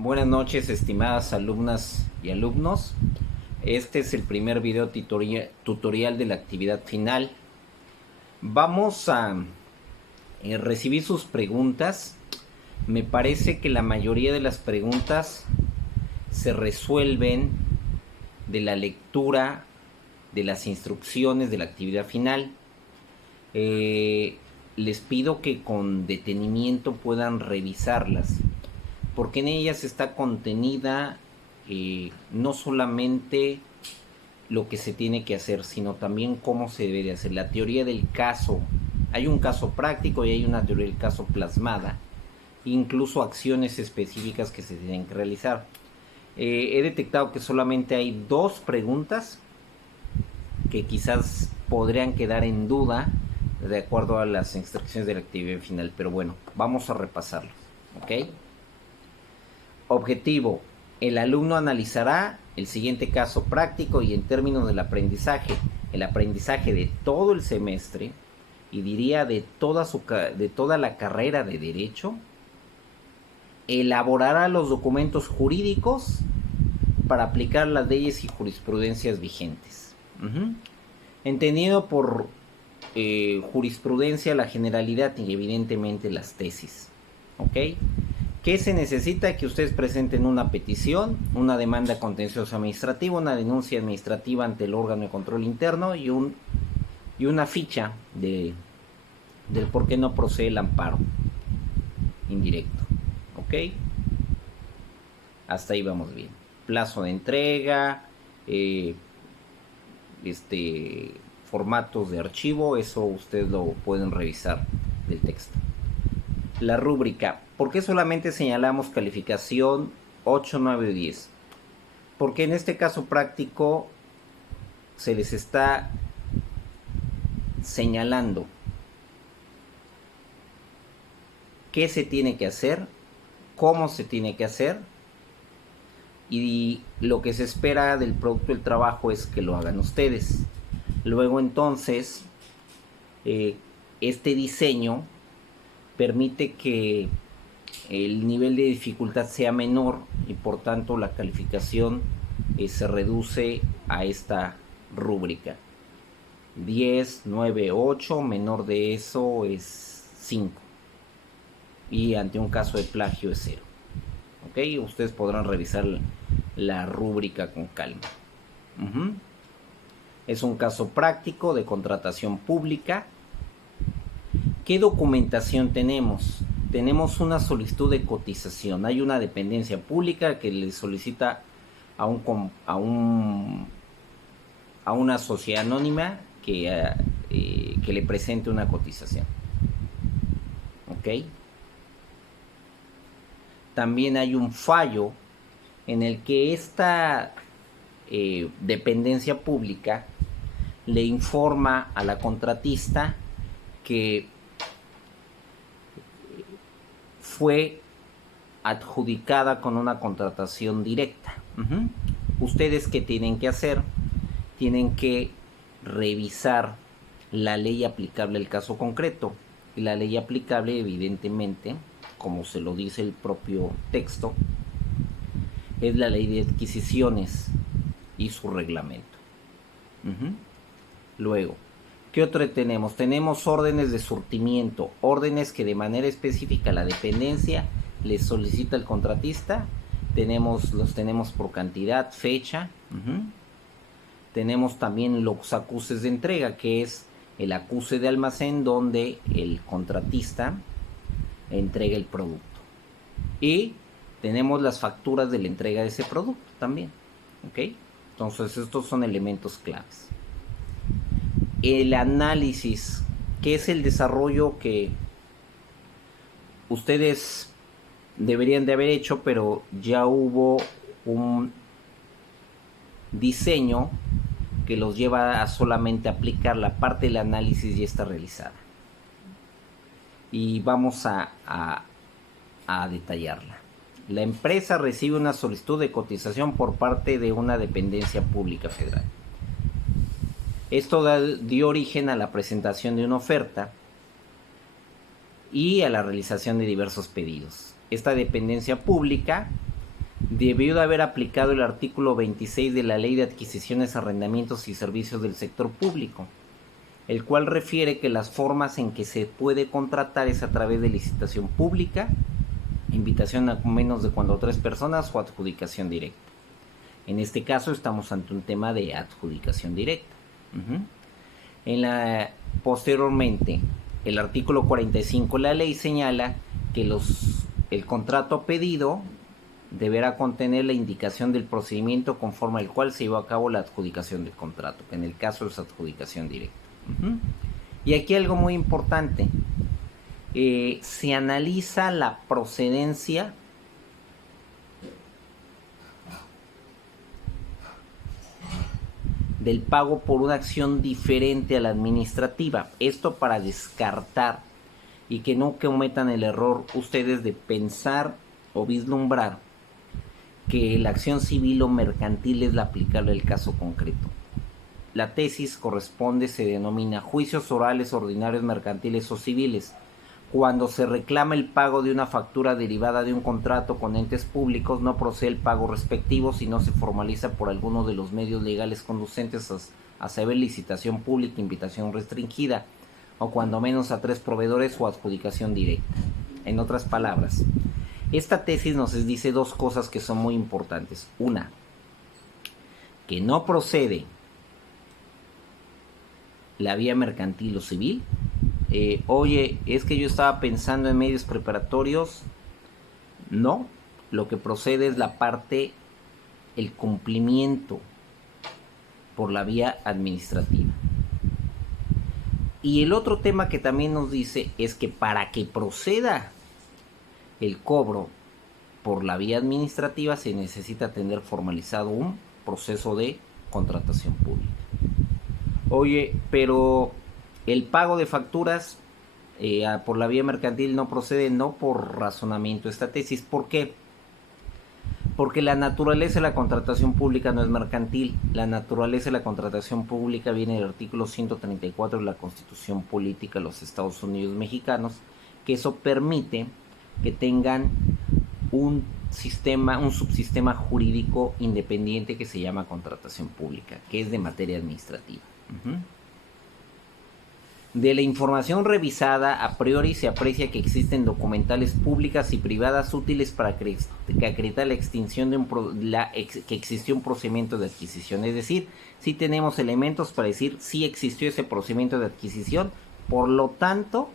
Buenas noches, estimadas alumnas y alumnos. Este es el primer video tutorial de la actividad final. Vamos a recibir sus preguntas. Me parece que la mayoría de las preguntas se resuelven de la lectura de las instrucciones de la actividad final. Les pido que con detenimiento puedan revisarlas, porque en ellas está contenida no solamente lo que se tiene que hacer, sino también cómo se debe de hacer. La teoría del caso, hay un caso práctico y hay una teoría del caso plasmada, incluso acciones específicas que se tienen que realizar. He detectado que solamente hay dos preguntas que quizás podrían quedar en duda de acuerdo a las instrucciones de la actividad final, pero bueno, vamos a repasarlos, ¿ok? Objetivo: el alumno analizará el siguiente caso práctico y en términos del aprendizaje, el aprendizaje de todo el semestre, y diría de toda la carrera de Derecho, elaborará los documentos jurídicos para aplicar las leyes y jurisprudencias vigentes. Entendido por jurisprudencia la generalidad y evidentemente las tesis. ¿Ok? ¿Qué se necesita? Que ustedes presenten una petición, una demanda contenciosa administrativa, una denuncia administrativa ante el órgano de control interno y una ficha del por qué no procede el amparo indirecto. ¿Ok? Hasta ahí vamos bien. Plazo de entrega, formatos de archivo, eso ustedes lo pueden revisar del texto. La rúbrica: ¿por qué solamente señalamos calificación 8, 9 o 10? Porque en este caso práctico se les está señalando qué se tiene que hacer, cómo se tiene que hacer, y lo que se espera del producto del trabajo es que lo hagan ustedes. Luego entonces este diseño permite que el nivel de dificultad sea menor y por tanto la calificación se reduce a esta rúbrica: 10, 9, 8, menor de eso es 5 y ante un caso de plagio es 0. ¿Ok? Ustedes podrán revisar la rúbrica con calma. Es un caso práctico de contratación pública. ¿Qué documentación tenemos? Tenemos una solicitud de cotización. Hay una dependencia pública que le solicita a una sociedad anónima que le presente una cotización. ¿Ok? También hay un fallo en el que esta dependencia pública le informa a la contratista que fue adjudicada con una contratación directa. ¿Ustedes qué tienen que hacer? Tienen que revisar la ley aplicable al caso concreto. Y la ley aplicable, evidentemente, como se lo dice el propio texto, es la ley de adquisiciones y su reglamento. Luego, ¿qué otro tenemos? Tenemos órdenes de surtimiento, órdenes que de manera específica la dependencia les solicita al contratista. Los tenemos por cantidad, fecha. Tenemos también los acuses de entrega, que es el acuse de almacén donde el contratista entrega el producto. Y tenemos las facturas de la entrega de ese producto también. ¿Ok? Entonces estos son elementos claves. El análisis, que es el desarrollo que ustedes deberían de haber hecho, pero ya hubo un diseño que los lleva a solamente aplicar la parte del análisis ya está realizada. Y vamos a detallarla. La empresa recibe una solicitud de cotización por parte de una dependencia pública federal. Esto dio origen a la presentación de una oferta y a la realización de diversos pedidos. Esta dependencia pública debió de haber aplicado el artículo 26 de la Ley de Adquisiciones, Arrendamientos y Servicios del Sector Público, el cual refiere que las formas en que se puede contratar es a través de licitación pública, invitación a menos de 3 personas o adjudicación directa. En este caso estamos ante un tema de adjudicación directa. Posteriormente, el artículo 45 de la ley señala que el contrato pedido deberá contener la indicación del procedimiento conforme al cual se llevó a cabo la adjudicación del contrato, que en el caso es adjudicación directa. Y aquí algo muy importante, se analiza la procedencia del pago por una acción diferente a la administrativa. Esto para descartar y que no cometan el error ustedes de pensar o vislumbrar que la acción civil o mercantil es la aplicable al caso concreto. La tesis se denomina juicios orales ordinarios mercantiles o civiles, cuando se reclama el pago de una factura derivada de un contrato con entes públicos, no procede el pago respectivo si no se formaliza por alguno de los medios legales conducentes a saber licitación pública, invitación restringida, o cuando menos a 3 proveedores o adjudicación directa. En otras palabras, esta tesis nos dice 2 cosas que son muy importantes. Una, que no procede la vía mercantil o civil. Oye, es que yo estaba pensando en medios preparatorios. No, lo que procede es la parte, el cumplimiento por la vía administrativa. Y el otro tema que también nos dice es que para que proceda el cobro por la vía administrativa se necesita tener formalizado un proceso de contratación pública. Oye, pero el pago de facturas por la vía mercantil no procede, no por razonamiento de esta tesis. ¿Por qué? Porque la naturaleza de la contratación pública no es mercantil. La naturaleza de la contratación pública viene del artículo 134 de la Constitución Política de los Estados Unidos Mexicanos, que eso permite que tengan un subsistema jurídico independiente que se llama contratación pública, que es de materia administrativa. De la información revisada, a priori se aprecia que existen documentales públicas y privadas útiles para acreditar la extinción que existió un procedimiento de adquisición. Es decir, sí tenemos elementos para decir si existió ese procedimiento de adquisición, por lo tanto,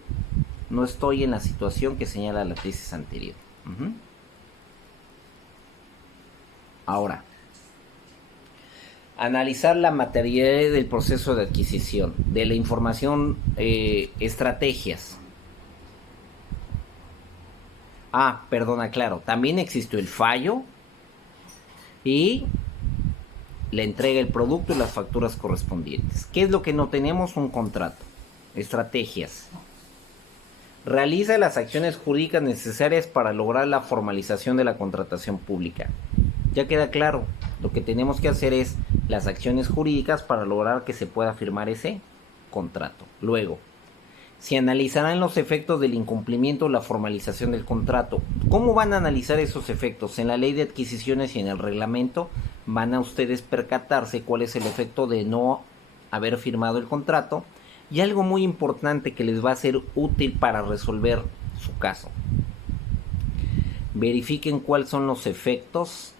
no estoy en la situación que señala la tesis anterior. Ahora, analizar la materialidad del proceso de adquisición, de la información, estrategias. Claro, también existió el fallo y la entrega del producto y las facturas correspondientes. ¿Qué es lo que no tenemos? Un contrato. Estrategias. Realiza las acciones jurídicas necesarias para lograr la formalización de la contratación pública. Ya queda claro, lo que tenemos que hacer es las acciones jurídicas para lograr que se pueda firmar ese contrato. Luego, se analizarán los efectos del incumplimiento o la formalización del contrato. ¿Cómo van a analizar esos efectos? En la ley de adquisiciones y en el reglamento van a ustedes percatarse cuál es el efecto de no haber firmado el contrato. Y algo muy importante que les va a ser útil para resolver su caso. Verifiquen cuáles son los efectos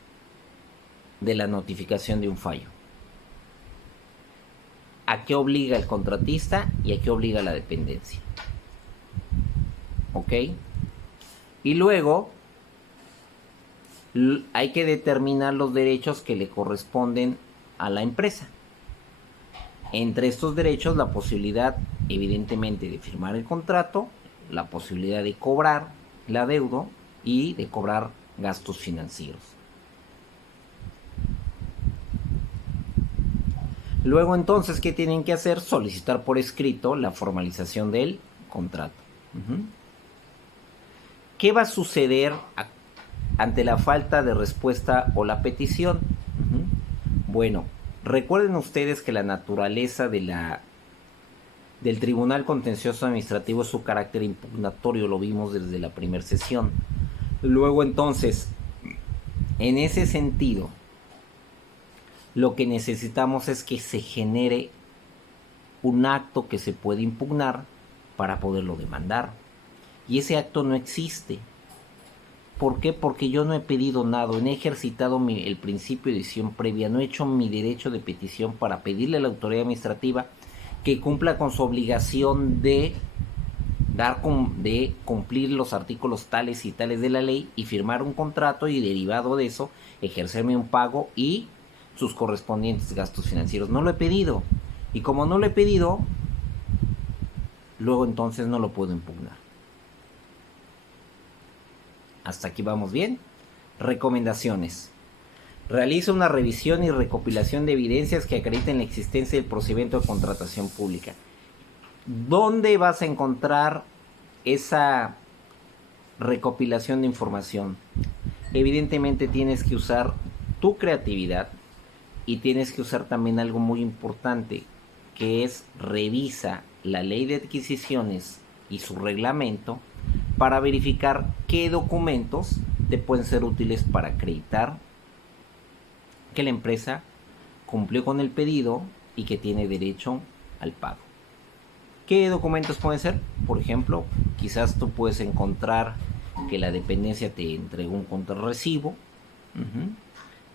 de la notificación de un fallo. ¿A qué obliga el contratista y a qué obliga la dependencia? ¿Ok? Y luego hay que determinar los derechos que le corresponden a la empresa. Entre estos derechos, la posibilidad, evidentemente, de firmar el contrato, la posibilidad de cobrar el adeudo y de cobrar gastos financieros. Luego, entonces, ¿qué tienen que hacer? Solicitar por escrito la formalización del contrato. ¿Qué va a suceder ante la falta de respuesta o la petición? Bueno, recuerden ustedes que la naturaleza del Tribunal Contencioso Administrativo es su carácter impugnatorio, lo vimos desde la primera sesión. Luego, entonces, En ese sentido, lo que necesitamos es que se genere un acto que se puede impugnar para poderlo demandar. Y ese acto no existe. ¿Por qué? Porque yo no he pedido nada, no he ejercitado el principio de decisión previa, no he hecho mi derecho de petición para pedirle a la autoridad administrativa que cumpla con su obligación de cumplir los artículos tales y tales de la ley y firmar un contrato y derivado de eso ejercerme un pago y sus correspondientes gastos financieros. No lo he pedido. Y como no lo he pedido, luego entonces no lo puedo impugnar. Hasta aquí vamos bien. Recomendaciones. Realiza una revisión y recopilación de evidencias que acrediten la existencia del procedimiento de contratación pública. ¿Dónde vas a encontrar esa recopilación de información? Evidentemente tienes que usar tu creatividad y tienes que usar también algo muy importante, que es revisa la ley de adquisiciones y su reglamento para verificar qué documentos te pueden ser útiles para acreditar que la empresa cumplió con el pedido y que tiene derecho al pago. ¿Qué documentos pueden ser? Por ejemplo, quizás tú puedes encontrar que la dependencia te entregó un contrarrecibo,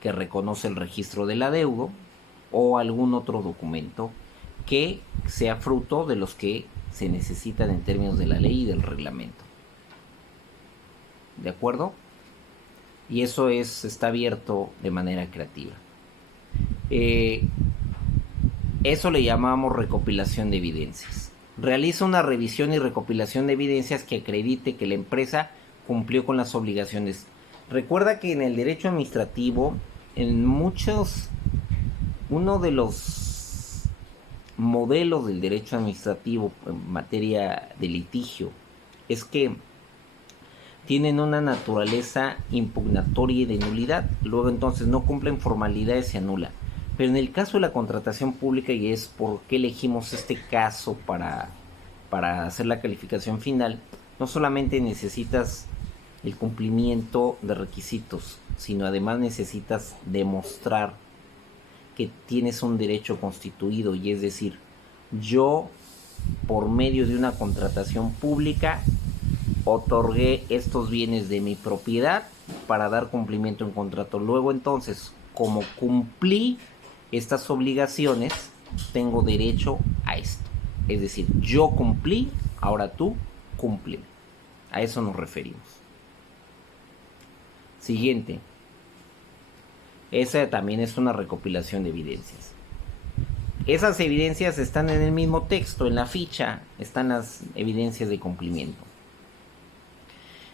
que reconoce el registro del adeudo o algún otro documento que sea fruto de los que se necesitan en términos de la ley y del reglamento. ¿De acuerdo? Y eso está abierto de manera creativa. Eso le llamamos recopilación de evidencias. Realiza una revisión y recopilación de evidencias que acredite que la empresa cumplió con las obligaciones. Recuerda que en el derecho administrativo, uno de los modelos del derecho administrativo en materia de litigio es que tienen una naturaleza impugnatoria y de nulidad. Luego entonces no cumplen formalidades y se anula. Pero en el caso de la contratación pública, y es por qué elegimos este caso para hacer la calificación final, no solamente necesitas el cumplimiento de requisitos, sino además necesitas demostrar que tienes un derecho constituido, y es decir, yo por medio de una contratación pública otorgué estos bienes de mi propiedad para dar cumplimiento a un contrato. Luego entonces, como cumplí estas obligaciones, tengo derecho a esto. Es decir, yo cumplí, ahora tú cumple. A eso nos referimos. Siguiente. Esa también es una recopilación de evidencias. Esas evidencias están en el mismo texto, en la ficha están las evidencias de cumplimiento.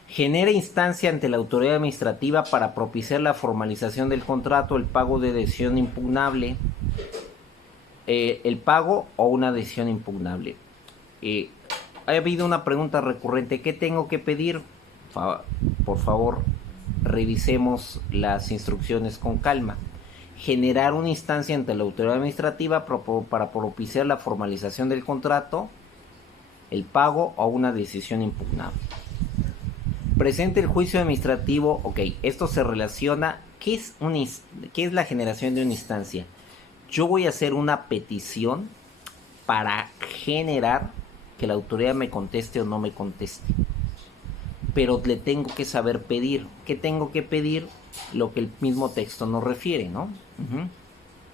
Genera instancia ante la autoridad administrativa para propiciar la formalización del contrato, el pago de decisión impugnable, el pago o una decisión impugnable. Ha habido una pregunta recurrente: ¿qué tengo que pedir? Por favor, revisemos las instrucciones con calma. Generar una instancia ante la autoridad administrativa para propiciar la formalización del contrato, el pago o una decisión impugnable. Presente el juicio administrativo. Ok, esto se relaciona. ¿Qué es la generación de una instancia? Yo voy a hacer una petición para generar que la autoridad me conteste o no me conteste. Pero le tengo que saber pedir. ¿Qué tengo que pedir? Lo que el mismo texto nos refiere, ¿no?